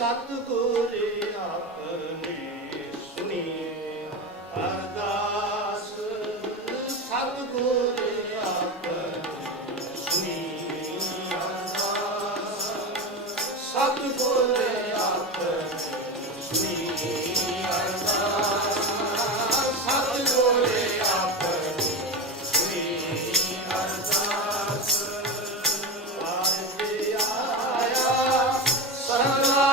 ਸਤਿਗੁਰ ਆਪਣੇ ਸੁਣੀ ਅਰਦਾਸ ਸਤਿਗੁਰ ਆਪਣੇ ਸੁਣੀ ਅਰਦਾਸ ਸਤਿਗੁਰ ਆਪਣੇ ਸੁਣੀ ਅਰਦਾਸ ਸਤਿਗੁਰ ਆਪਣੇ ਸੁਣੀ ਅਰਦਾਸ ਆਇਆ ਸਦਾ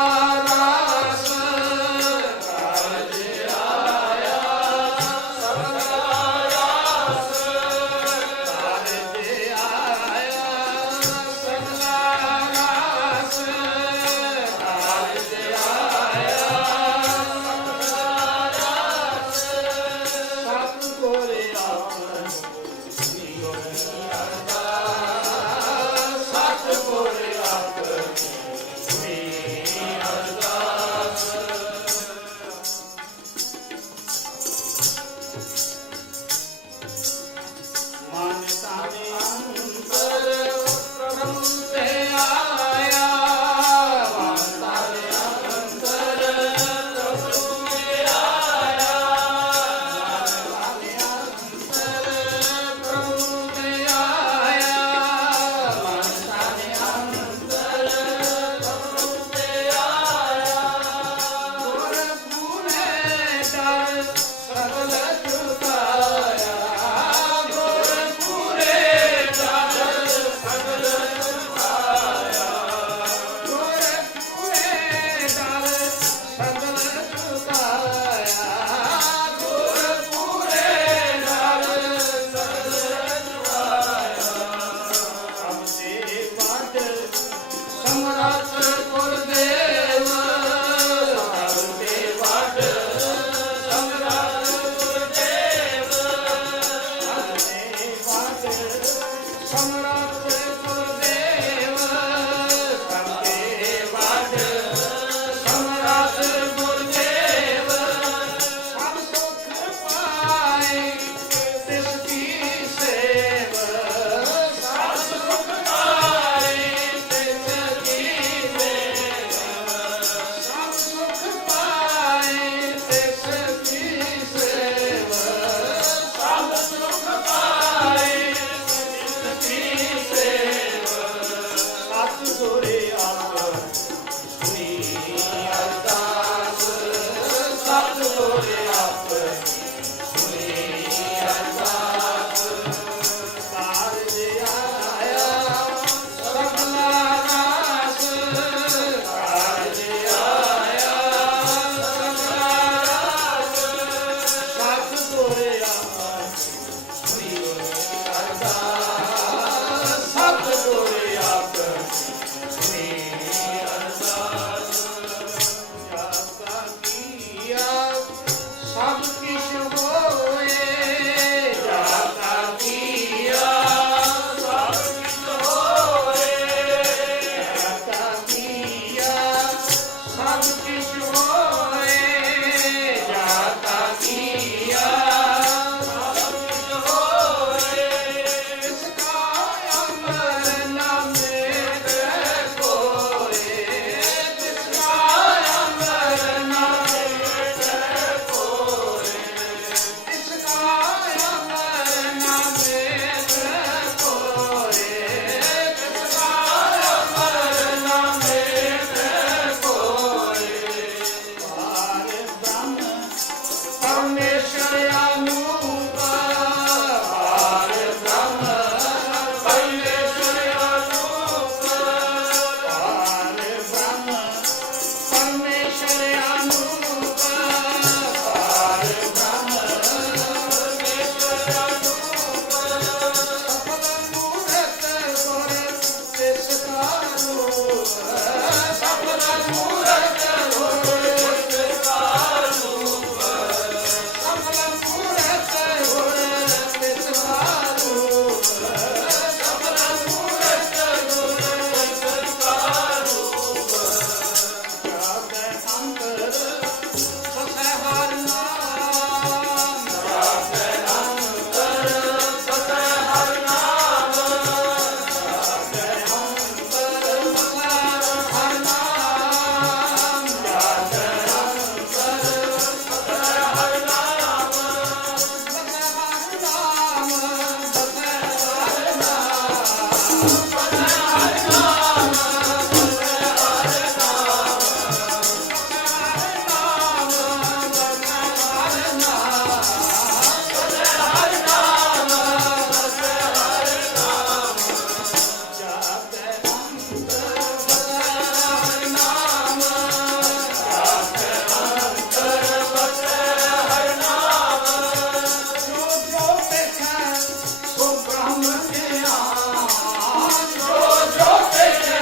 ब्रह्म ज्ञान, जो जो तेरे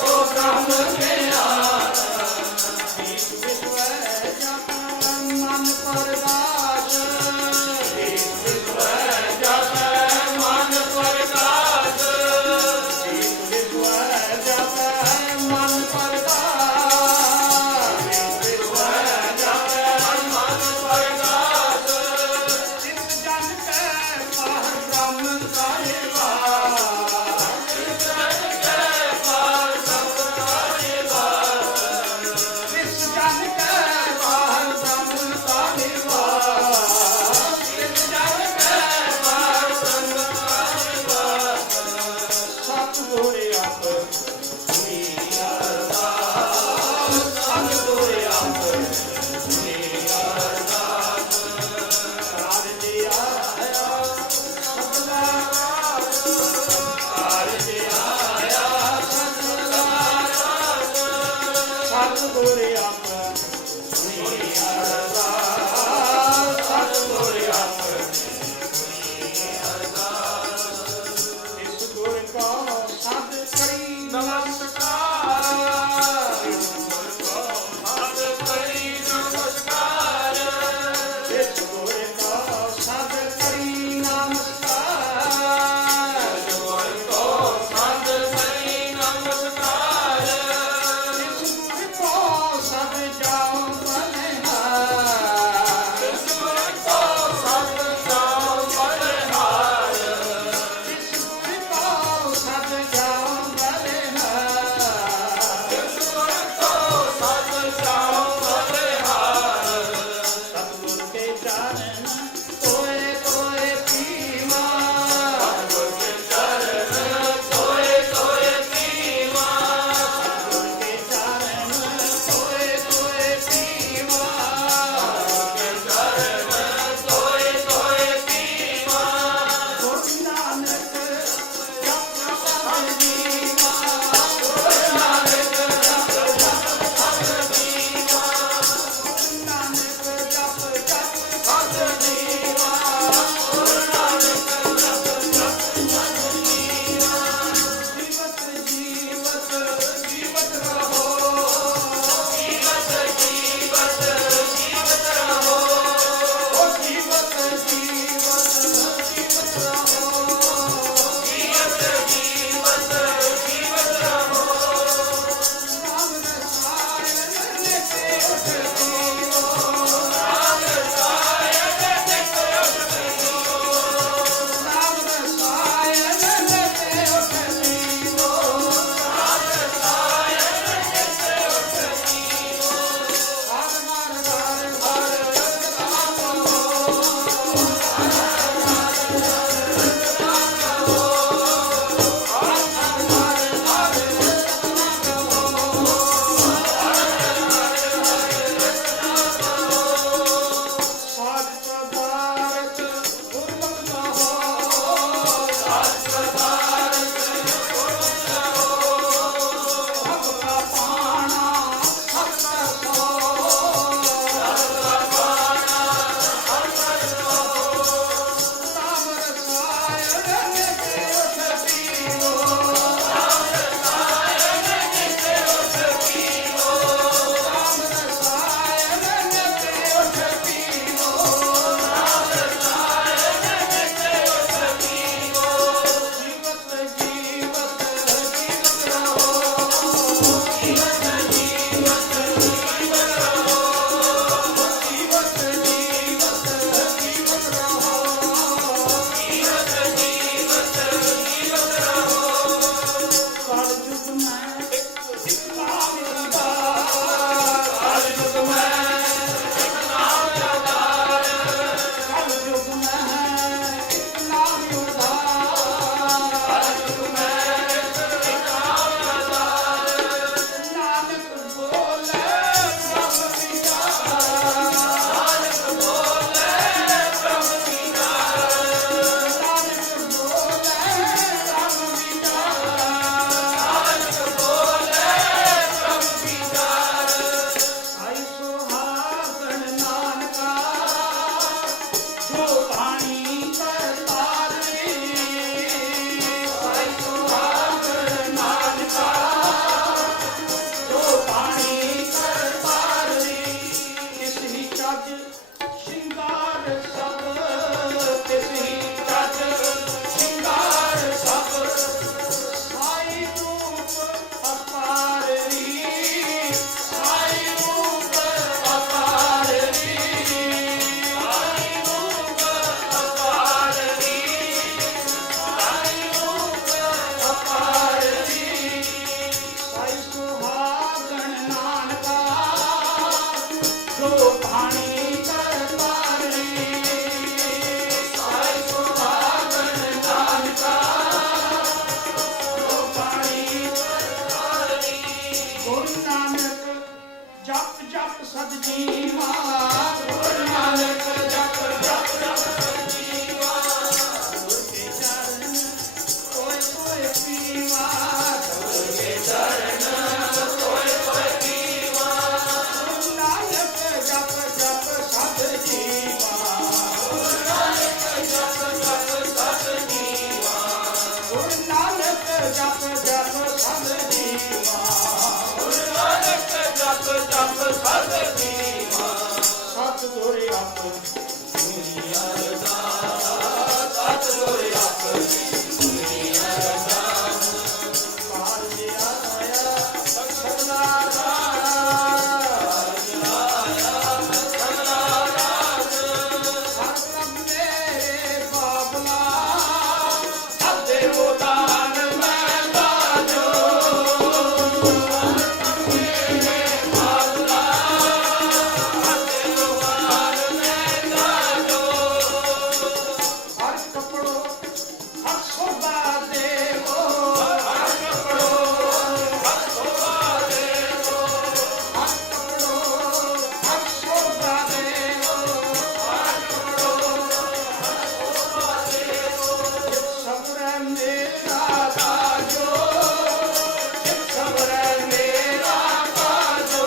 सो ब्रह्म ज्ञान। दीप विश्व जप मन प्रकाश, दीप विश्व जप मन प्रकाश, दीप विश्व जप मन प्रकाश, दीप विश्व जप मन प्रकाश। जिस जन के पार ब्रह्म का ਆਪ ਸਤਿ ਸਤਿਗੁਰ ਆਪ ਦੁਨੀਆ ਅਰਦਾਸ ਸਤਿਗੁਰ ਆਪ ਦੁਨੀਆ ਅਰਦਾਸ ਕਾਰਜ ਆਇਆ ਸਗਲਾ ਸਰਬ ਮੇਰੇ ਬਾਬਲਾ ਸਦੇ ਉਦਾਨ ਮੈਂ ਬਾਜੋ ਹਰ ਕਪੜੋ ਹਰ ਸੋਭਾ ਦੇਵੋ ਹਰ ਕਪੜੋ ਹਰ ਸੋਭਾ ਦੇਵੋ ਹਰ ਕਪੜੋ ਹਰ ਸੋਭਾ ਦੇਵੋ ਸਬਰ ਮੇਰਾ ਕਾਜੋ ਸਬਰ ਮੇਰਾ ਕਾਜੋ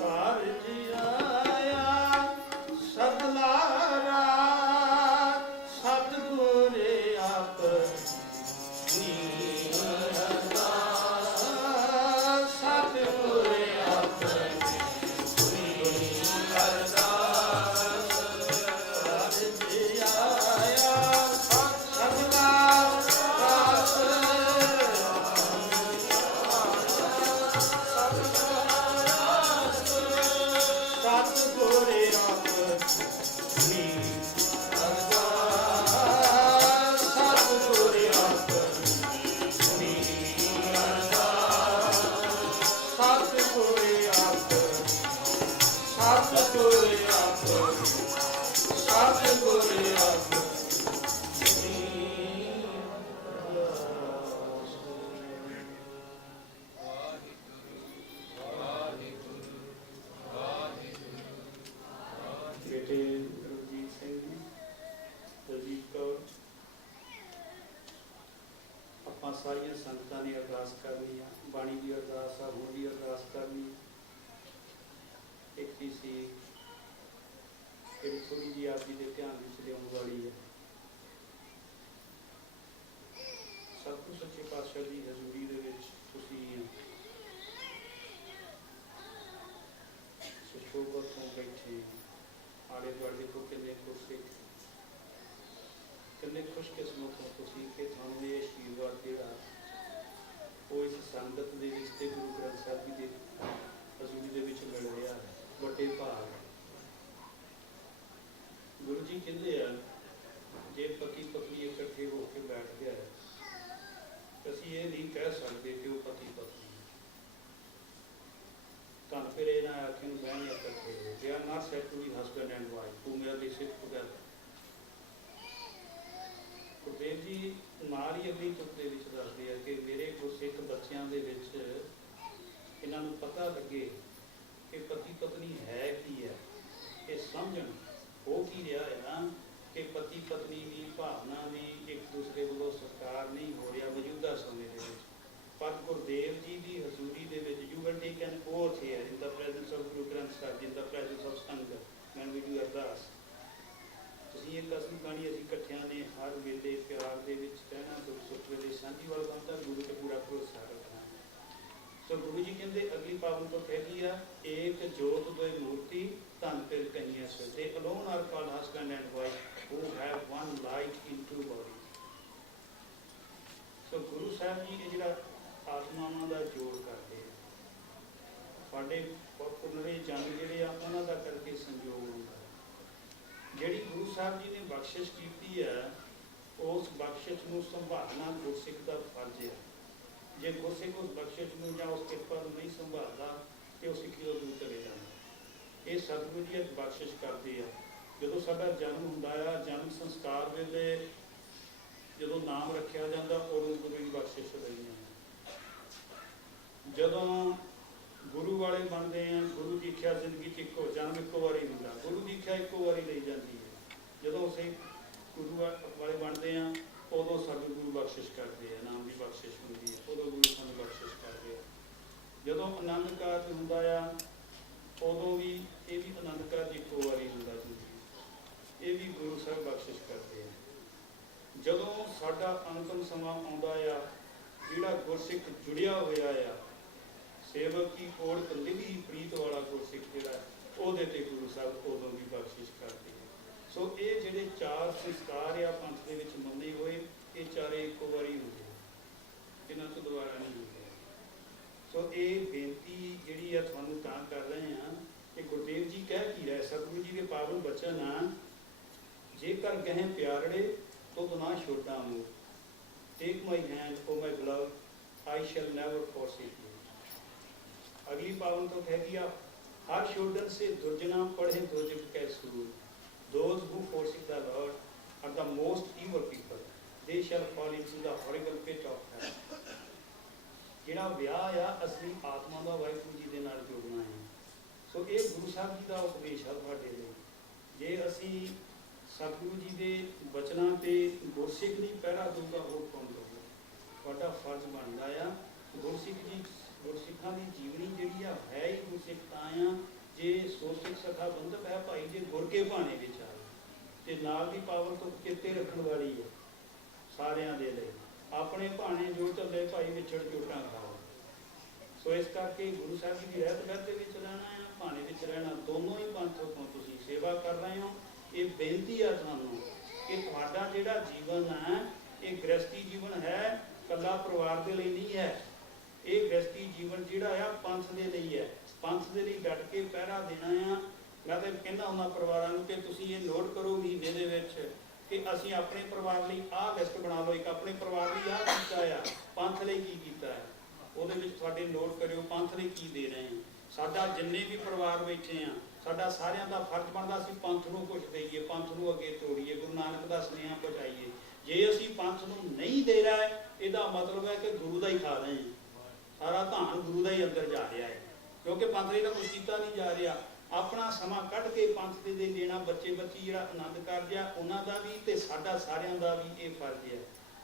ਕਾਰਜ ਆਇਆ ਸਗਲਾ ਰਾਤ ਸਤਿਗੁਰ ਆਪ ਸਤਿਗੁਰ ਆਪ ਕਾਰਜ ਆਇਆ ਸਗਲਾ ਰਾਤ ਸਤਿਗੁਰ ਆਪ ਸਤਿਗੁਰ ਆਪ ਸਤਿਗੁਰ ਆਪ ਸਤਿਗੁਰ ਆਪ ਸਤਿਗੁਰ ਆਪ ਬੇਟੇ ਰਣਜੀਤ ਸਿੰਘ ਜੀ, ਦਲਜੀਤ ਕੌਰ, ਆਪਾਂ ਸਾਰੀਆਂ ਸੰਗਤਾਂ ਨੇ ਅਰਦਾਸ ਕਰਨੀ ਆ। ਬਾਣੀ ਦੀ ਅਰਦਾਸ ਆ, ਹੁਣ ਦੀ ਅਰਦਾਸ ਕਰਨੀ। ਇੱਕ ਹੀ ਸੀ ਜਿਹੜੀ ਥੋੜੀ ਜਿਹੀ ਆਪ ਜੀ ਦੇ ਧਿਆਨ ਵਿੱਚ ਲਿਆਉਣ ਵਾਲੀ ਹੈ। ਸਤਿਗੁਰ ਸੱਚੇ ਪਾਤਸ਼ਾਹ ਦੀ ਹਜ਼ੂਰੀ ਦੇ ਵਿੱਚ ਤੁਸੀਂ ਸੁਸ਼ੋਭਤ ਤੋਂ ਬੈਠੇ ਆਲੇ ਦੁਆਲੇ ਤੋਂ ਕਿੰਨੇ ਖੁਸ਼ਕਿਸਮਤ ਹੋ ਤੁਸੀਂ ਕਿ ਤੁਹਾਨੂੰ ਇਹ ਆਸ਼ੀਰਵਾਦ ਜਿਹੜਾ ਉਹ ਇਸ ਸੰਗਤ ਦੇ ਵਿੱਚ ਤੇ ਗੁਰੂ ਗ੍ਰੰਥ ਸਾਹਿਬ ਜੀ ਦੇ ਹਜ਼ੂਰੀ ਦੇ ਵਿੱਚ ਮਿਲ ਰਿਹਾ ਹੈ। ਵੱਡੇ ਭਾਗ ਗੁਰੂ ਜੀ ਕਹਿੰਦੇ ਆ ਜੇ ਪਤੀ ਪਤਨੀ ਇਕੱਠੇ ਹੋ ਕੇ ਬੈਠ ਗਿਆ ਅਸੀਂ ਇਹ ਨਹੀਂ ਕਹਿ ਸਕਦੇ ਕਿ ਉਹ ਪਤੀ ਪਤਨੀ ਤੁਹਾਨੂੰ ਫਿਰ ਇਹ ਨਾ ਆਖੇ ਨੂੰ ਬਹਿਣ ਇਕੱਠੇ ਹੋ। They are not said to be husband and wife who merely sit together. Gurdev ਜੀ ਨਾਲ ਹੀ ਅਗਲੀ ਤੁਕ ਦੇ ਵਿੱਚ ਦੱਸਦੇ ਆ ਕਿ ਮੇਰੇ ਗੁਰਸਿੱਖ ਬੱਚਿਆਂ ਦੇ ਵਿੱਚ ਇਹਨਾਂ ਨੂੰ ਪਤਾ ਲੱਗੇ ਕਿ ਪਤੀ ਪਤਨੀ ਹੈ ਕੀ ਹੈ, ਇਹ ਸਮਝਣ ਹੋ ਕੀ ਰਿਹਾ ਹੈ ਨਾ ਕਿ ਪਤੀ ਪਤਨੀ ਦੀ ਭਾਵਨਾ ਵੀ ਇੱਕ ਦੂਸਰੇ ਵੱਲੋਂ ਸਤਿਕਾਰ ਨਹੀਂ ਹੋ ਰਿਹਾ ਮੌਜੂਦਾ ਸਮੇਂ ਦੇ ਵਿੱਚ। ਪਰ ਗੁਰਦੇਵ ਜੀ ਦੀ ਹਜ਼ੂਰੀ ਦੇ ਵਿੱਚ you will take an oath here in the presence of Guru Granth Sahib, in the presence of Sangat, when we do ardas. ਤੁਸੀਂ ਇਹ ਕਸਮ ਖਾਣੀ ਅਸੀਂ ਇਕੱਠਿਆਂ ਨੇ ਹਰ ਵੇਲੇ ਪਿਆਰ ਦੇ ਵਿੱਚ ਰਹਿਣਾ, ਦੁੱਖ ਸੁੱਖ ਵੇਲੇ ਸਾਂਝੀ ਵਾਲ ਬਣਦਾ, ਗੁਰੂ ਤੇ ਪੂਰਾ ਭਰੋਸਾ ਰੱਖਣਾ। ਸੋ ਗੁਰੂ ਜੀ ਕਹਿੰਦੇ ਅਗਲੀ ਪਾਵਨ ਤੋਂ ਕਹਿ ਆ ਏਕ ਜੋਤ ਦੋਇ ਮੂਰਤੀ ਧਨ ਫਿਰ ਕਹੀਆਂ ਸੇ they alone are called husband and wife who have one light in two bodies. ਸੋ ਗੁਰੂ ਸਾਹਿਬ ਜੀ ਇਹ ਜਿਹੜਾ ਆਤਮਾਵਾਂ ਦਾ ਜੋੜ ਕਰਦੇ ਆ, ਸਾਡੇ ਪੁਨਰੇ ਜਨਮ ਜਿਹੜੇ ਆ ਉਹਨਾਂ ਦਾ ਕਰਕੇ ਸੰਜੋਗ ਹੁੰਦਾ। ਜਿਹੜੀ ਗੁਰੂ ਸਾਹਿਬ ਜੀ ਨੇ ਬਖਸ਼ਿਸ਼ ਕੀਤੀ ਹੈ ਉਸ ਬਖਸ਼ਿਸ਼ ਨੂੰ ਸੰਭਾਲਣਾ ਗੁਰਸਿੱਖ ਦਾ ਫਰਜ਼ ਹੈ। ਜੇ ਗੁਰਸਿੱਖ ਉਸ ਬਖਸ਼ਿਸ਼ ਨੂੰ ਜਾਂ ਉਸ ਕਿਰਪਾ ਨੂੰ ਨਹੀਂ ਸੰਭਾਲਦਾ ਤੇ ਉਹ ਸਿੱਖੀ ਤੋਂ ਦੂਰ ਚਲੇ ਜਾਂਦਾ। ਇਹ ਸਤਿਗੁਰੂ ਜੀ ਇੱਕ ਬਖਸ਼ਿਸ਼ ਕਰਦੇ ਆ। ਜਦੋਂ ਸਾਡਾ ਜਨਮ ਹੁੰਦਾ ਆ, ਜਨਮ ਸੰਸਕਾਰ ਵੇਲੇ ਜਦੋਂ ਨਾਮ ਰੱਖਿਆ ਜਾਂਦਾ ਉਦੋਂ ਗੁਰੂ ਦੀ ਬਖਸ਼ਿਸ਼ ਰਹੀ ਹੈ। ਜਦੋਂ ਗੁਰੂ ਵਾਲੇ ਬਣਦੇ ਆ, ਗੁਰੂ ਦੀ ਇੱਛਾ ਜ਼ਿੰਦਗੀ 'ਚ ਇੱਕੋ ਜਨਮ ਇੱਕੋ ਵਾਰੀ ਹੁੰਦਾ, ਗੁਰੂ ਦੀ ਇੱਛਾ ਇੱਕੋ ਵਾਰੀ ਲਈ ਜਾਂਦੀ ਹੈ। ਜਦੋਂ ਅਸੀਂ ਗੁਰੂ ਵਾਲੇ ਬਣਦੇ ਆ ਉਦੋਂ ਸਾਨੂੰ ਗੁਰੂ ਬਖਸ਼ਿਸ਼ ਕਰਦੇ ਆ, ਨਾਮ ਦੀ ਬਖਸ਼ਿਸ਼ ਹੁੰਦੀ ਹੈ, ਉਦੋਂ ਗੁਰੂ ਸਾਨੂੰ ਬਖਸ਼ਿਸ਼ ਕਰਦੇ ਆ। ਜਦੋਂ ਆਨੰਦ ਕਾਰਜ ਹੁੰਦਾ ਆ ਉਦੋਂ ਵੀ ਇਹ ਵੀ ਆਨੰਦ ਕਾਰਜ ਇੱਕੋ ਵਾਰੀ ਹੁੰਦਾ ਜ਼ਿੰਦਗੀ। ਇਹ ਵੀ ਗੁਰੂ ਸਾਹਿਬ ਬਖਸ਼ਿਸ਼ ਕਰਦੇ ਆ। ਜਦੋਂ ਸਾਡਾ ਅੰਤਮ ਸਮਾਂ ਆਉਂਦਾ ਆ, ਜਿਹੜਾ ਗੁਰਸਿੱਖ ਜੁੜਿਆ ਹੋਇਆ ਆ, ਸੇਵਕ ਕੀ ਕੋੜ ਕੱਲੀ ਵੀ ਪ੍ਰੀਤ ਵਾਲਾ ਗੁਰਸਿੱਖ ਜਿਹੜਾ, ਉਹਦੇ ਤੇ ਗੁਰੂ ਸਾਹਿਬ ਉਦੋਂ ਵੀ ਬਖਸ਼ਿਸ਼ ਕਰਦੇ ਆ। ਸੋ ਇਹ ਜਿਹੜੇ 4 ਸੰਸਕਾਰ ਆ ਪੰਥ ਦੇ ਵਿੱਚ ਮੰਨੇ ਹੋਏ, ਇਹ ਚਾਰੇ ਇੱਕੋ ਵਾਰੀ ਹੁੰਦੇ ਆ, ਇਹਨਾਂ ਤੋਂ ਦੁਬਾਰਾ ਨਹੀਂ ਹੁੰਦੇ। ਸੋ ਇਹ ਬੇਨਤੀ ਜਿਹੜੀ ਆ ਤੁਹਾਨੂੰ ਤਾਂ ਕਰ ਰਹੇ ਆ ਕਿ ਗੁਰਦੇਵ ਜੀ ਕਹਿ ਕੀ ਰਹੇ, ਸਤਿਗੁਰੂ ਜੀ ਦੇ ਪਾਵਨ ਬਚਨ ਆ, ਜੇਕਰ ਕਹੇ ਪਿਆਰੜੇ ਤੋ ਨਾ ਛੋਟਾ ਮੂੰਹ, take my hand oh my beloved, I shall never forsake you। अगली पावन तो कह दिया, हर शोडन से दुर्जना पढ़े दुर्जग कै सूर, those who forsake the Lord are the most evil people, they shall fall into the horrible pit of hell। ਜਿਹੜਾ ਵਿਆਹ ਆ ਅਸਲੀ ਆਤਮਾ ਦਾ ਵਾਹਿਗੁਰੂ ਜੀ ਦੇ ਨਾਲ ਜੋੜਨਾ ਹੈ। ਸੋ ਇਹ ਗੁਰੂ ਸਾਹਿਬ ਜੀ ਦਾ ਉਪਦੇਸ਼ ਆ ਤੁਹਾਡੇ ਲਈ। ਜੇ ਅਸੀਂ ਸਤਿਗੁਰੂ ਜੀ ਦੇ ਬਚਨਾਂ ਤੇ ਗੁਰਸਿੱਖ ਦੀ ਪਹਿਰਾ ਦੂਗਾ, ਹੋਰ ਕੌਣ ਦਊਗਾ? ਤੁਹਾਡਾ ਫਰਜ਼ ਬਣਦਾ ਆ। ਗੁਰਸਿੱਖਾਂ ਦੀ ਜੀਵਨੀ ਜਿਹੜੀ ਆ ਹੈ ਹੀ ਗੁਰਸਿੱਖ ਤਾਂ ਆ ਜੇ ਸੋ ਸਿੱਖ ਸਖਾ ਬੰਧਪ ਹੈ ਭਾਈ, ਜੇ ਗੁਰ ਕੇ ਭਾਣੇ ਵਿੱਚ ਆਏ ਤੇ ਨਾਲ ਦੀ ਪਾਵਨ ਤੋਂ ਚੇਤੇ ਰੱਖਣ ਵਾਲੀ ਹੈ ਸਾਰਿਆਂ ਦੇ ਲਈ। ਆਪਣੇ ਭਾਣੇ ਜੋ ਚੱਲੇ ਭਾਈ ਵਿਛੜ ਚੋਟਾਂ ਖਾਓ। ਸੋ ਇਸ ਕਰਕੇ ਗੁਰੂ ਸਾਹਿਬ ਜੀ ਦੀ ਰਹਿਤ ਬਹਿਤ ਦੇ ਵਿੱਚ ਰਹਿਣਾ ਆ, ਭਾਣੇ ਵਿੱਚ ਰਹਿਣਾ, ਦੋਨੋਂ ਹੀ ਪੰਥ ਤੋਂ ਤੁਸੀਂ ਸੇਵਾ ਕਰ ਰਹੇ ਹੋ। ਇਹ ਬੇਨਤੀ ਆ ਤੁਹਾਨੂੰ ਕਿ ਤੁਹਾਡਾ ਜਿਹੜਾ ਜੀਵਨ ਹੈ ਇਹ ਗ੍ਰਸਤੀ ਜੀਵਨ ਹੈ, ਇਕੱਲਾ ਪਰਿਵਾਰ ਦੇ ਲਈ ਨਹੀਂ ਹੈ। ਇਹ ਗ੍ਰਸਤੀ ਜੀਵਨ ਜਿਹੜਾ ਆ ਪੰਥ ਦੇ ਲਈ ਹੈ। ਪੰਥ ਦੇ ਲਈ ਡਟ ਕੇ ਪਹਿਰਾ ਦੇਣਾ ਆ। ਮੈਂ ਤਾਂ ਕਹਿੰਦਾ ਹੁੰਦਾ ਪਰਿਵਾਰਾਂ ਨੂੰ ਕਿ ਤੁਸੀਂ ਇਹ ਨੋਟ ਕਰੋ ਮਹੀਨੇ ਦੇ ਵਿੱਚ ਕਿ ਅਸੀਂ ਆਪਣੇ ਪਰਿਵਾਰ ਲਈ ਆਹ ਲਿਸਟ ਬਣਾ ਲਓ, ਇੱਕ ਆਪਣੇ ਪਰਿਵਾਰ ਲਈ ਆਹ ਕੀਤਾ ਆ, ਪੰਥ ਲਈ ਕੀ ਕੀਤਾ ਹੈ, ਉਹਦੇ ਵਿੱਚ ਤੁਹਾਡੇ ਨੋਟ ਕਰਿਓ ਪੰਥ ਲਈ ਕੀ ਦੇ ਰਹੇ ਹਾਂ। ਸਾਡਾ ਜਿੰਨੇ ਵੀ ਪਰਿਵਾਰ ਬੈਠੇ ਆ, ਸਾਡਾ ਸਾਰਿਆਂ ਦਾ ਫਰਜ਼ ਬਣਦਾ ਅਸੀਂ ਪੰਥ ਨੂੰ ਕੁਛ ਦੇਈਏ, ਪੰਥ ਨੂੰ ਅੱਗੇ ਤੋੜੀਏ, ਗੁਰੂ ਨਾਨਕ ਦਾ ਸੁਨੇਹਾ ਪਹੁੰਚਾਈਏ। ਜੇ ਅਸੀਂ ਪੰਥ ਨੂੰ ਨਹੀਂ ਦੇ ਰਹੇ, ਇਹਦਾ ਮਤਲਬ ਹੈ ਕਿ ਗੁਰੂ ਦਾ ਹੀ ਖਾ ਰਹੇ ਹਾਂ, ਸਾਰਾ ਧਾਨ ਗੁਰੂ ਦਾ ਹੀ ਅੰਦਰ ਜਾ ਰਿਹਾ ਹੈ, ਕਿਉਂਕਿ ਪੰਥ ਲਈ ਤਾਂ ਕੁਛ ਕੀਤਾ ਨਹੀਂ ਜਾ ਰਿਹਾ। ਆਪਣਾ ਸਮਾਂ ਕੱਢ ਕੇ ਪੰਥ ਦੇ ਦੇਣਾ, ਬੱਚੇ ਬੱਚੀ ਜਿਹੜਾ ਆਨੰਦ ਕਰਦੇ ਆ ਉਹਨਾਂ ਦਾ ਵੀ ਤੇ ਸਾਡਾ ਸਾਰਿਆਂ ਦਾ ਵੀ ਇਹ ਫਰਜ਼ ਹੈ।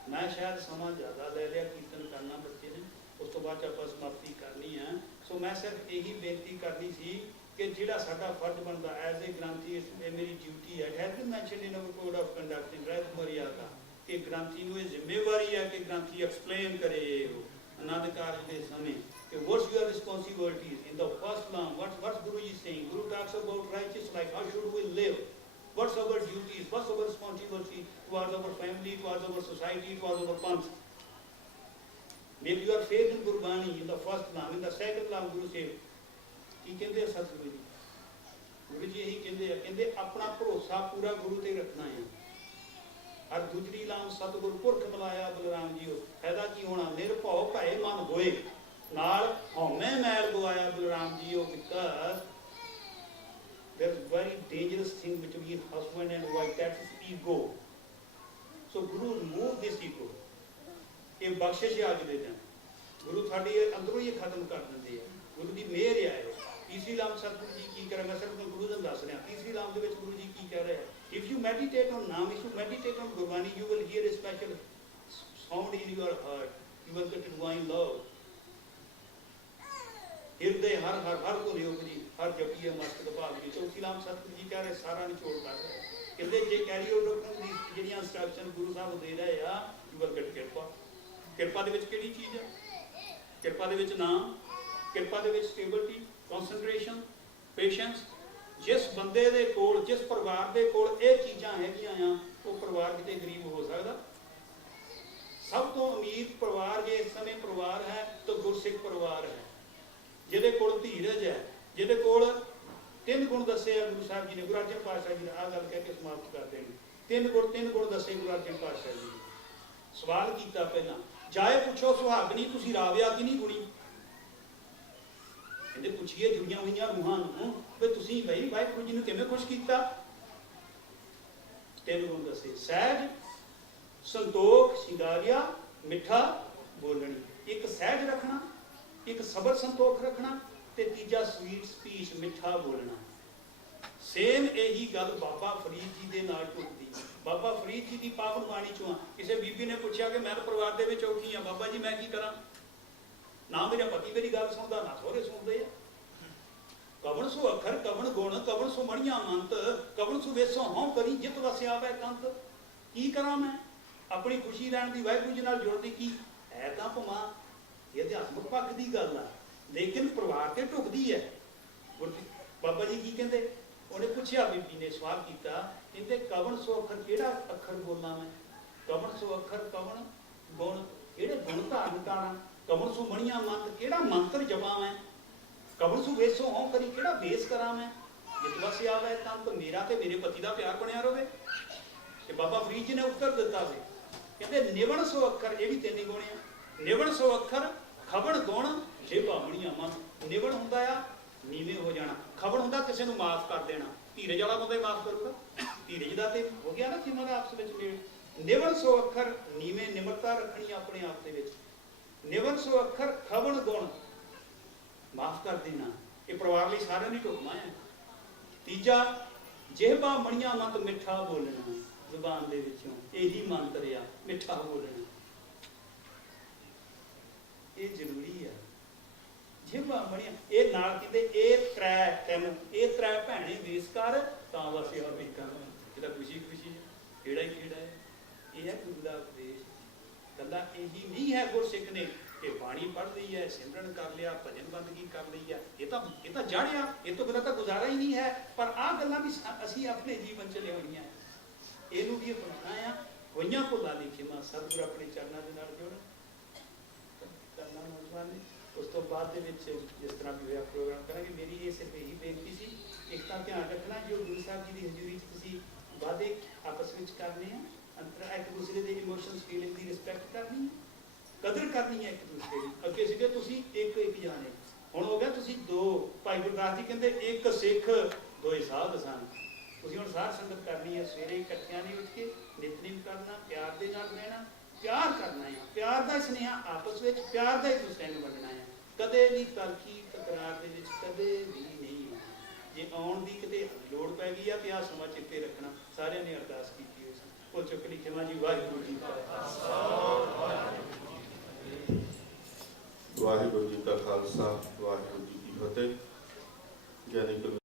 ਮੈਂ ਸ਼ਾਇਦ ਸਮਾਂ ਜ਼ਿਆਦਾ ਲੈ ਲਿਆ, ਕੀਰਤਨ ਕਰਨਾ ਬੱਚੇ ਨੇ, ਉਸ ਤੋਂ ਬਾਅਦ ਆਪਾਂ ਸਮਾਪਤੀ ਕਰਨੀ ਹੈ। ਸੋ ਮੈਂ ਸਿਰਫ ਇਹੀ ਬੇਨਤੀ ਕਰਨੀ ਸੀ ਕਿ ਜਿਹੜਾ ਸਾਡਾ ਫਰਜ਼ ਬਣਦਾ ਐਜ਼ ਏ ਗ੍ਰੰਥੀ, ਇਹ ਮੇਰੀ ਡਿਊਟੀ ਹੈ। It has been mentioned in our code of conduct in Rehat Maryada ਕਿ ਗ੍ਰੰਥੀ ਨੂੰ ਇਹ ਜ਼ਿੰਮੇਵਾਰੀ ਹੈ ਕਿ ਗ੍ਰੰਥੀ ਐਕਸਪਲੇਨ ਕਰੇ ਆਨੰਦ ਕਾਰਜ ਦੇ ਸਮੇਂ ਕਿ what's your responsibilities in the first lam, what's Guru ji saying? Guru talks about righteous life, how should we live, what's our duties, what's our responsibility towards our family, towards our society, towards our panth. Maybe you are faith in Gurbani in the first lam, in the second lam Guru said ਕੀ ਕਹਿੰਦੇ ਆ ਸਤਿਗੁਰੂ ਜੀ? ਗੁਰੂ ਜੀ ਇਹੀ ਕਹਿੰਦੇ ਆ, ਕਹਿੰਦੇ ਆਪਣਾ ਭਰੋਸਾ ਪੂਰਾ ਗੁਰੂ ਤੇ ਰੱਖਣਾ ਹੈ। ਹਰ ਦੂਜਰੀ ਲਾਮ ਸਤਿਗੁਰ ਪੁਰਖ ਮਿਲਾਇਆ ਬਲਰਾਮ ਜੀਓ, ਫਾਇਦਾ ਕੀ ਹੋਣਾ? ਨਿਰਭਉ ਭਏ ਮਨ ਹੋਏ, ਨਾਲ ਹਉਮੈ ਮੈਲ ਗਵਾਇਆ Balram JIO. Because there is very dangerous thing between husband and wife, that is ego. So Guru remove this ego. ਇਹ ਬਖਸ਼ਿਸ਼ ਹੈ ਅੱਜ ਦੇ ਦਿਨ, ਗੁਰੂ ਸਾਡੀ ਅੰਦਰੋਂ ਹੀ ਖਤਮ ਕਰ ਦਿੰਦੇ ਆ। ਗੁਰੂ ਦੀ ਮਿਹਰ ਹੈ। ਤੀਸਰੀ ਲਾਮ ਸਤਿਗੁਰੂ ਜੀ ਕੀ ਕਰਾਂਗਾ, ਸਿਰਫ ਮੈਂ ਗੁਰੂ ਨੂੰ ਦੱਸ ਰਿਹਾ। ਤੀਸਰੀ ਲਾਮ ਦੇ ਵਿੱਚ ਗੁਰੂ ਜੀ ਕੀ ਕਹਿ ਰਹੇ? If you meditate on Naam, if you meditate on Gurbani, you will hear a special sound in your heart. You will get divine love. ਹਿਰਦੇ ਹਰ ਹਰ ਹਰ ਕੋ ਰਿਓ ਜੀ, ਹਰ ਜਪੀਏ ਮਸਤਕ ਭਾਗ ਜੀ। ਚੌਥੀ ਲਾਮ ਸਤਿਗੁਰੂ ਜੀ ਕਹਿ ਰਹੇ, ਸਾਰਾ ਨਿਚੋੜ ਕਰ ਰਹੇ ਕਹਿੰਦੇ ਜੇ ਕੈਰੀ ਆਊਟ ਦੀ ਜਿਹੜੀਆਂ ਇੰਸਟਰਕਸ਼ਨ ਗੁਰੂ ਸਾਹਿਬ ਦੇ ਰਹੇ ਆ, you will get ਕਿਰਪਾ। ਕਿਰਪਾ ਦੇ ਵਿੱਚ ਕਿਹੜੀ ਚੀਜ਼ ਹੈ? ਕਿਰਪਾ ਦੇ ਵਿੱਚ ਨਾਮ, ਕਿਰਪਾ ਦੇ ਵਿੱਚ ਸਟੇਬਿਲਿਟੀ, ਕਨਸੈਂਟਰੇਸ਼ਨ, ਪੇਸ਼ੈਂਸ। ਜਿਸ ਬੰਦੇ ਦੇ ਕੋਲ, ਜਿਸ ਪਰਿਵਾਰ ਦੇ ਕੋਲ ਇਹ ਚੀਜ਼ਾਂ ਹੈਗੀਆਂ ਆ, ਉਹ ਪਰਿਵਾਰ ਕਿਤੇ ਗਰੀਬ ਹੋ ਸਕਦਾ? ਸਭ ਤੋਂ ਅਮੀਰ ਪਰਿਵਾਰ ਜੇ ਇਸ ਸਮੇਂ ਪਰਿਵਾਰ ਹੈ ਤਾਂ ਗੁਰਸਿੱਖ ਪਰਿਵਾਰ ਹੈ, ਜਿਹਦੇ ਕੋਲ ਧੀਰਜ ਹੈ, ਜਿਹਦੇ ਕੋਲ 3 ਗੁਣ ਦੱਸੇ ਆ ਗੁਰੂ ਸਾਹਿਬ ਜੀ ਨੇ। ਗੁਰੂ ਅਰਜਨ ਪਾਤਸ਼ਾਹ ਜੀ ਨੇ ਆਹ ਗੱਲ ਕਹਿ ਕੇ ਸਮਾਪਤ ਕਰਦੇ ਨੇ, 3 ਗੁਣ ਦੱਸੇ ਗੁਰੂ ਅਰਜਨ ਪਾਤਸ਼ਾਹ ਜੀ ਨੇ। ਸਵਾਲ ਕੀਤਾ ਪਹਿਲਾਂ, ਜਾਏ ਪੁੱਛੋ ਸੁਹਾਗਣੀ ਤੁਸੀਂ ਰਾਵਿਆ ਕਿ ਨਹੀਂ ਗੁਣੀ? ਕਹਿੰਦੇ ਪੁੱਛੀਏ ਜੁੜੀਆਂ ਹੋਈਆਂ ਰੂਹਾਂ ਨੂੰ ਵੀ ਤੁਸੀਂ ਬਈ ਵਾਹਿਗੁਰੂ ਜੀ ਨੂੰ ਕਿਵੇਂ ਖੁਸ਼ ਕੀਤਾ? 3 ਗੁਣ ਦੱਸੇ, ਸਹਿਜ, ਸੰਤੋਖ, ਸ਼ਿੰਗਾਰਿਆ, ਮਿੱਠਾ ਬੋਲਣੀ। ਇੱਕ ਸਹਿਜ ਰੱਖਣਾ, ਇੱਕ ਸਬਰ ਸੰਤੋਖ ਰੱਖਣਾ, ਤੇ ਤੀਜਾ ਸਵੀਟ ਸਪੀਚ, ਮਿੱਠਾ ਬੋਲਣਾ। ਸੇਮ ਇਹੀ ਗੱਲ ਬਾਬਾ ਫਰੀਦ ਜੀ ਦੇ ਨਾਲ ਟੁੱਟਦੀ। ਬਾਬਾ ਫਰੀਦ ਜੀ ਦੀ ਪਾਵਨ ਬਾਣੀ ਚੋਂ ਕਿਸੇ ਬੀਬੀ ਨੇ ਪੁੱਛਿਆ ਕਿ ਮੈਂ ਤਾਂ ਪਰਿਵਾਰ ਦੇ ਵਿੱਚ ਔਖੀ ਹਾਂ ਬਾਬਾ ਜੀ, ਮੈਂ ਕੀ ਕਰਾਂ? ਨਾ ਮੇਰਾ ਪਤੀ ਮੇਰੀ ਗੱਲ ਸੁਣਦਾ, ਨਾ ਸਹੁਰੇ ਸੁਣਦੇ ਆ। ਕਵਣ ਸੋ ਅੱਖਰ ਕਵਣ ਗੁਣ ਕਵਣ ਸੋ ਮਣੀਆਂ ਮੰਤ ਕਵਣ ਸੋ ਵੇਸੋ ਹਉ ਕਰੀ ਜਿਤ ਵਸਿਆ ਵੈ ਕੰਤ। ਕੀ ਕਰਾਂ ਮੈਂ ਆਪਣੀ ਖੁਸ਼ੀ ਲੈਣ ਦੀ, ਵਾਹਿਗੁਰੂ ਜੀ ਨਾਲ ਜੁੜਨ ਦੀ? ਕੀ ਹੈ ਤਾਂ ਭਵਾਂ ਇਹ ਅਧਿਆਤਮਕ ਪੱਖ ਦੀ ਗੱਲ ਆ, ਲੇਕਿਨ ਪਰਿਵਾਰ ਤੇ ਢੁਕਦੀ ਹੈ। ਬਾਬਾ ਜੀ ਕੀ ਕਹਿੰਦੇ? ਉਹਨੇ ਪੁੱਛਿਆ, ਬੀਬੀ ਨੇ ਸਵਾਲ ਕੀਤਾ, ਕਹਿੰਦੇ ਕਵਣ ਸੋ ਅੱਖਰ, ਕਿਹੜਾ ਅੱਖਰ ਬੋਲਾਂ ਮੈਂ? ਕਵਣ ਸੋ ਅੱਖਰ ਕਵਣ ਗੁਣ, ਕਿਹੜੇ ਗੁਣ ਧਾਰਨ ਕਰਾਂ? ਕਵਣ ਸੋ ਮਣੀਆਂ ਮੰਤ, ਕਿਹੜਾ ਮੰਤਰ ਜਪਾਂ ਮੈਂ? ਕਵਣ ਸੋ ਵੇਸੋ ਹਉ ਕਰੀ, ਕਿਹੜਾ ਵੇਸ ਕਰਾਂ ਮੈਂ? ਜਿਤ ਵਸਿਆ ਵੈ ਕੰਤ, ਮੇਰਾ ਤੇ ਮੇਰੇ ਪਤੀ ਦਾ ਪਿਆਰ ਬਣਿਆ ਰਵੇ। ਤੇ ਬਾਬਾ ਫਰੀਦ ਜੀ ਨੇ ਉੱਤਰ ਦਿੱਤਾ ਵੇ, ਕਹਿੰਦੇ ਨਿਵਣ ਸੋ ਅੱਖਰ, ਇਹ ਵੀ ਤਿੰਨ ਹੀ ਗੁਣ ਆ। ਨਿਵਣ ਸੋ ਅੱਖਰ ਖਬਣ ਗੁਣ ਜੇਬਾ ਮਣੀਆਂ ਮੰਤ। ਨਿਵਣ ਹੁੰਦਾ ਆ ਨੀਵੇਂ ਹੋ ਜਾਣਾ, ਖਬਣ ਹੁੰਦਾ ਕਿਸੇ ਨੂੰ ਮਾਫ ਕਰ ਦੇਣਾ। ਧੀਰਜ ਵਾਲਾ ਬੰਦਾ ਹੀ ਮਾਫ ਕਰੂਗਾ, ਧੀਰਜ ਦਾ ਤੇ ਹੋ ਗਿਆ ਨਾ ਜਿਨ੍ਹਾਂ ਦਾ ਆਪਸ ਵਿੱਚ ਮੇਲ। ਨਿਵਣ ਸੋ ਅੱਖਰ ਨੀਵੇਂ, ਨਿਮਰਤਾ ਰੱਖਣੀ ਆਪਣੇ ਆਪ ਦੇ ਵਿੱਚ। ਨਿਵਣ ਸੋ ਅੱਖਰ ਖਬਣ ਗੁਣ, ਮਾਫ ਕਰ ਦੇਣਾ। ਇਹ ਪਰਿਵਾਰ ਲਈ ਸਾਰਿਆਂ ਦੀ ਢੁਕਮਾ ਹੈ। ਤੀਜਾ, ਜਿਹਬਾ ਮਣੀਆਂ ਮੰਤ, ਮਿੱਠਾ ਬੋਲਣਾ। ਜ਼ੁਬਾਨ ਦੇ ਵਿੱਚੋਂ ਇਹੀ ਮੰਤਰ ਆ, ਮਿੱਠਾ ਬੋਲਣਾ। ਇਹ ਜ਼ਰੂਰੀ ਆ। ਜਿਹਬਾ ਮਣੀਆਂ, ਇਹ ਨਾਲ ਕਹਿੰਦੇ ਇਹ ਤ੍ਰੈ ਭੈਣੇ ਵੇਸ ਕਰ ਤਾਂ ਵਸਿਆ ਵੇਖਾਂ। ਇਹਦਾ ਖੁਸ਼ੀ ਖੁਸ਼ੀ ਕਿਹੜਾ ਹੀ ਕਿਹੜਾ ਹੈ। ਇਹ ਹੈ ਗੁਰੂ ਦਾ ਉਪਦੇਸ਼। ਗੱਲਾਂ ਇਹੀ ਨਹੀਂ ਹੈ ਗੁਰਸਿੱਖ ਨੇ ਕਿ ਬਾਣੀ ਪੜ੍ਹ ਲਈ ਹੈ, ਸਿਮਰਨ ਕਰ ਲਿਆ, ਭਜਨ ਬੰਦਗੀ ਕਰ ਲਈ ਹੈ, ਇਹ ਤਾਂ ਜੜਿਆ, ਇਹ ਤੋਂ ਬਿਨਾਂ ਤਾਂ ਗੁਜ਼ਾਰਾ ਹੀ ਨਹੀਂ ਹੈ। ਪਰ ਆਹ ਗੱਲਾਂ ਵੀ ਅਸੀਂ ਆਪਣੇ ਜੀਵਨ 'ਚ ਲਿਆਉਣੀਆਂ, ਇਹਨੂੰ ਵੀ ਅਪਣਾਉਣਾ ਆ। ਹੋਈਆਂ ਭੁੱਲਾਂ ਦੀ ਖਿਮਾ, ਸਤਿਗੁਰ ਆਪਣੇ ਚਰਨਾਂ ਦੇ ਨਾਲ ਜੁੜਨ ਕਰਨਾ ਨੌਜਵਾਨ ਨੇ। ਉਸ ਤੋਂ ਬਾਅਦ ਦੇ ਵਿੱਚ ਜਿਸ ਤਰ੍ਹਾਂ ਵੀ ਹੋਇਆ ਪ੍ਰੋਗਰਾਮ ਕਰਾਂਗੇ। ਮੇਰੀ ਇਹ ਸਿਰਫ ਇਹੀ ਬੇਨਤੀ ਸੀ, ਇੱਕ ਤਾਂ ਧਿਆਨ ਰੱਖਣਾ ਜੋ ਗੁਰੂ ਸਾਹਿਬ ਜੀ ਦੀ ਹਜ਼ੂਰੀ 'ਚ ਤੁਸੀਂ ਵਾਅਦੇ ਆਪਸ ਵਿੱਚ ਕਰਨੇ ਆ, ਅੰਤਰ ਇੱਕ ਦੂਸਰੇ ਦੇ ਇਮੋਸ਼ਨਸ ਫੀਲਿੰਗ ਦੀ ਰਿਸਪੈਕਟ ਕਰਨੀ ਹੈ, ਕਦਰ ਕਰਨੀ ਹੈ ਇੱਕ ਦੂਸਰੇ ਦੀ। ਅੱਗੇ ਸੀਗੇ ਤੁਸੀਂ ਇੱਕ ਜਾਣੇ, ਹੁਣ ਹੋ ਗਿਆ ਤੁਸੀਂ ਦੋ। ਭਾਈ ਗੁਰਦਾਸ ਜੀ ਕਹਿੰਦੇ ਇੱਕ ਸਿੱਖ ਦੋਏ ਸਾਧ ਸਨ। ਤੁਸੀਂ ਹੁਣ ਸਾਧ ਸੰਗਤ ਕਰਨੀ ਹੈ, ਸਵੇਰੇ ਇਕੱਠਿਆਂ ਨੇ ਉੱਠ ਕੇ ਨਿਤਨੇਮ ਕਰਨਾ, ਪਿਆਰ ਦੇ ਨਾਲ ਰਹਿਣਾ, ਪਿਆਰ ਕਰਨਾ ਹੈ। ਪਿਆਰ ਦਾ ਸੁਨੇਹਾ ਆਪਸ ਵਿੱਚ, ਪਿਆਰ ਦਾ ਇੱਕ ਦੂਸਰੇ ਨੂੰ ਵੰਡਣਾ ਹੈ। ਕਦੇ ਵੀ ਤਲਖੀ ਤਕਰਾਰ ਦੇ ਵਿੱਚ ਕਦੇ ਵੀ ਨਹੀਂ। ਜੇ ਆਉਣ ਦੀ ਕਿਤੇ ਲੋੜ ਪੈ ਗਈ ਆ ਤੇ ਆਹ ਸਮਾਂ ਚਿੱਤੇ ਰੱਖਣਾ। ਸਾਰਿਆਂ ਨੇ ਅਰਦਾਸ ਕੀਤੀ ਹੋਈ ਸੀ, ਉਹ ਚੁੱਕ ਲਈ ਖਿਮਾ ਜੀ। ਵਾਹਿਗੁਰੂ ਜੀ ਕਾ ਖਾਲਸਾ, ਵਾਹਿਗੁਰੂ ਜੀ ਕਾ ਖਾਲਸਾ, ਵਾਹਿਗੁਰੂ ਜੀ ਕੀ ਫਤਿਹ। ਗਿਆਨੀ